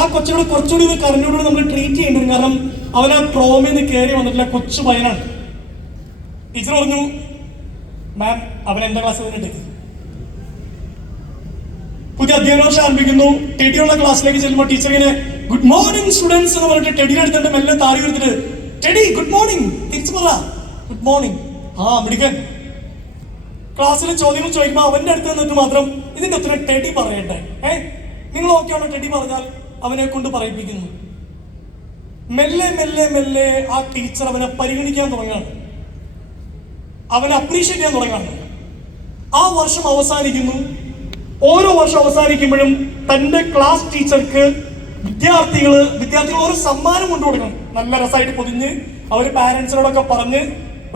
ആ കൊച്ചിനോട് കുറച്ചുകൂടി കരഞ്ഞോട് നമ്മൾ ട്രീറ്റ് ചെയ്യേണ്ടത്. കാരണം അവൻ ആ ട്രോമയിൽ നിന്ന് കയറി വന്നിട്ടില്ല, കൊച്ചു പയ്യനാണ്. ടീച്ചർ പറഞ്ഞു, മാം അവൻ എന്റെ ക്ലാസ് വന്നിട്ട് പുതിയ അധ്യയന വർഷം ആരംഭിക്കുന്നു. ടെഡിയുള്ള ക്ലാസ്സിലേക്ക് ചെല്ലുമ്പോൾ ടീച്ചർ ഇങ്ങനെ ഗുഡ് മോർണിംഗ് സ്റ്റുഡൻസ് എന്ന് പറഞ്ഞിട്ട് ടെഡിയുടെ അടുത്തിട്ട് മെല്ലെ താടി എടുത്തിട്ട് ടെഡി ഗുഡ് മോർണിംഗ് തിരിച്ചു പറ ഗുഡ് മോർണിംഗ്. ആ മിടുക്കൻ. ക്ലാസ്സിലെ ചോദ്യങ്ങൾ ചോദിക്കുമ്പോൾ അവന്റെ അടുത്ത് നിന്നിട്ട് മാത്രം ഇതിന്റെ ഉത്തരം ടെഡി പറയട്ടെ. നിങ്ങൾ ഓക്കെയാണോ ടെഡി പറഞ്ഞാൽ അവനെ കൊണ്ട് പറയിപ്പിക്കുന്നു. മെല്ലെ മെല്ലെ മെല്ലെ ആ ടീച്ചർ അവനെ പരിഗണിക്കാൻ തുടങ്ങുകയാണ്, അവനെ അപ്രീഷിയേറ്റ് ചെയ്യാൻ തുടങ്ങുകയാണ്. ആ വർഷം അവസാനിക്കുന്നു. ഓരോ വർഷം അവസാനിക്കുമ്പോഴും തന്റെ ക്ലാസ് ടീച്ചർക്ക് വിദ്യാർത്ഥികൾ ഒരു സമ്മാനം കൊണ്ടു കൊടുക്കണം. നല്ല രസമായിട്ട് പൊതിഞ്ഞ് അവർ പാരന്റ്സിനോടൊക്കെ പറഞ്ഞ്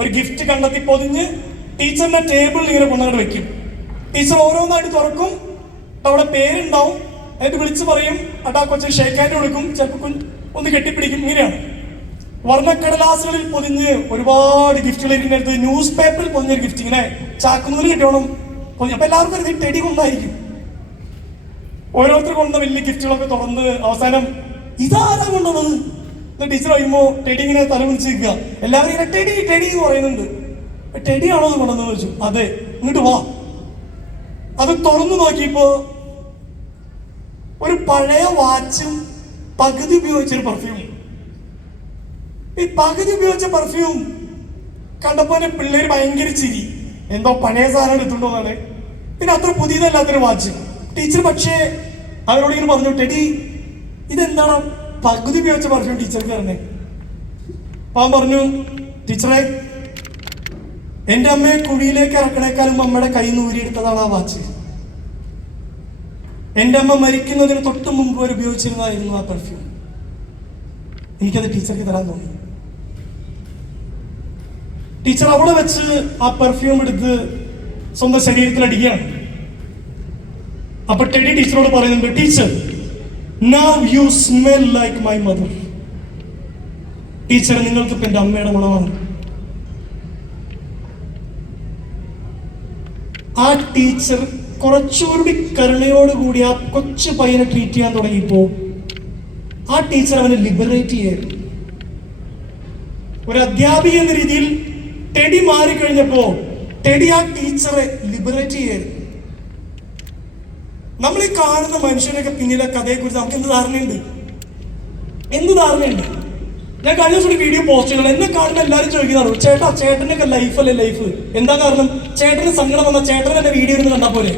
ഒരു ഗിഫ്റ്റ് കണ്ടെത്തി പൊതിഞ്ഞ് ടീച്ചറിന്റെ ടേബിളിൽ ഇങ്ങനെ കൊണ്ടുകൊണ്ട് വെക്കും. ടീച്ചർ ഓരോന്നായിട്ട് തുറക്കും, അവിടെ പേരുണ്ടാവും, എന്നിട്ട് വിളിച്ചു പറയും, അട്ടാ കൊച്ചു ഷേക്ക് ഹാൻഡ് കൊടുക്കും, ചിലപ്പോൾ ഒന്ന് കെട്ടിപ്പിടിക്കും. ഇങ്ങനെയാണ് വർണ്ണക്കടലാസുകളിൽ പൊതിഞ്ഞ് ഒരുപാട് ഗിഫ്റ്റുകൾ ഇരിക്കുന്നത്. ന്യൂസ് പേപ്പറിൽ പൊതിഞ്ഞൊരു ഗിഫ്റ്റ് ഇങ്ങനെ ചാക്കുന്നൂല് കിട്ടണം. അപ്പൊ എല്ലാവർക്കും ഒരു ടെഡി കൊണ്ടായിരിക്കും. ഓരോരുത്തർ കൊണ്ട വലിയ ഗിഫ്റ്റുകളൊക്കെ തുറന്ന് അവസാനം ഇതാരാ കൊണ്ടുവന്നത് ടീച്ചർ വരുമ്പോ ടെഡി ഇങ്ങനെ തല വിളിച്ച് നിൽക്കുക. എല്ലാവരും ഇങ്ങനെ ടെഡി ടെഡി എന്ന് പറയുന്നുണ്ട്. ടെഡി ആണോ അത് കൊണ്ടുവന്ന് ചോദിച്ചു. അതെ, ഇങ്ങോട്ട് വാ. അത് തുറന്നു നോക്കിയപ്പോ ഒരു പഴയ വാച്ചും പകുതി ഉപയോഗിച്ചൊരു പെർഫ്യൂം. ഈ പകുതി ഉപയോഗിച്ച പെർഫ്യൂം കണ്ടപ്പോ പിള്ളേര് ഭയങ്കര ചിരി, എന്തോ പഴയ സാധനം എടുത്തുണ്ടോന്നാണ്. പിന്നെ അത്ര പുതിയതല്ലാത്തൊരു വാച്ച്. ടീച്ചർ പക്ഷേ അവരോട് ഇങ്ങനെ പറഞ്ഞു, ടെഡി ഇതെന്താണ് പകുതി ഉപയോഗിച്ച പെർഫ്യൂം ടീച്ചർക്ക് പറഞ്ഞേ. അപ്പൊ അവൻ പറഞ്ഞു, ടീച്ചറെ എന്റെ അമ്മയെ കുഴിയിലേക്ക് ഇറക്കണേക്കാളും അമ്മയുടെ കയ്യിൽ നിന്ന് ഊരിയെടുത്തതാണ് ആ വാച്ച്. എന്റെ അമ്മ മരിക്കുന്നതിന് തൊട്ട് മുമ്പ് വരെ ഉപയോഗിച്ചിരുന്നതായിരുന്നു ആ പെർഫ്യൂം. എനിക്കത് ടീച്ചർക്ക് തരാൻ തോന്നി. ടീച്ചർ അവിടെ വെച്ച് ആ പെർഫ്യൂം എടുത്ത് സ്വന്തം ശരീരത്തിൽ അടിക്കുകയാണ്. അപ്പൊ ടെഡി ടീച്ചറോട് പറയുന്നുണ്ട്, teacher now you smell like my mother. Teacher നിങ്ങൾക്ക് ഇപ്പൊ എന്റെ അമ്മയുടെ മണമാണ്. ആ ടീച്ചർ കുറച്ചുകൂടി കരുണയോടുകൂടി ആ കൊച്ചു പയ്യനെ ട്രീറ്റ് ചെയ്യാൻ തുടങ്ങിയപ്പോ ആ ടീച്ചർ അവനെ ലിബറേറ്റ് ചെയ്യായിരുന്നു. ഒരു അധ്യാപിക എന്ന രീതിയിൽ ടെഡി മാറിക്കഴിഞ്ഞപ്പോ ടെഡി ആ ടീച്ചറെ ലിബറേറ്റ് ചെയ്യായിരുന്നു. നമ്മൾ ഈ കാണുന്ന മനുഷ്യനൊക്കെ പിന്നിലെ കഥയെക്കുറിച്ച് നമുക്ക് എന്ത് ധാരണയുണ്ട്? ഞാൻ കഴിഞ്ഞ ദിവസം ഒരു വീഡിയോ പോസ്റ്റ് ചെയ്യണം. എന്നെ കാണുമ്പോൾ എല്ലാവരും ചോദിക്കുന്നതാണ്, ചേട്ടാ ചേട്ടൻ്റെ ഒക്കെ ലൈഫല്ലേ ലൈഫ്? എന്താ കാരണം? ചേട്ടന് സങ്കടം വന്നാൽ ചേട്ടൻ എന്റെ വീഡിയോ ഇരുന്ന് കണ്ടാൽ പോലെ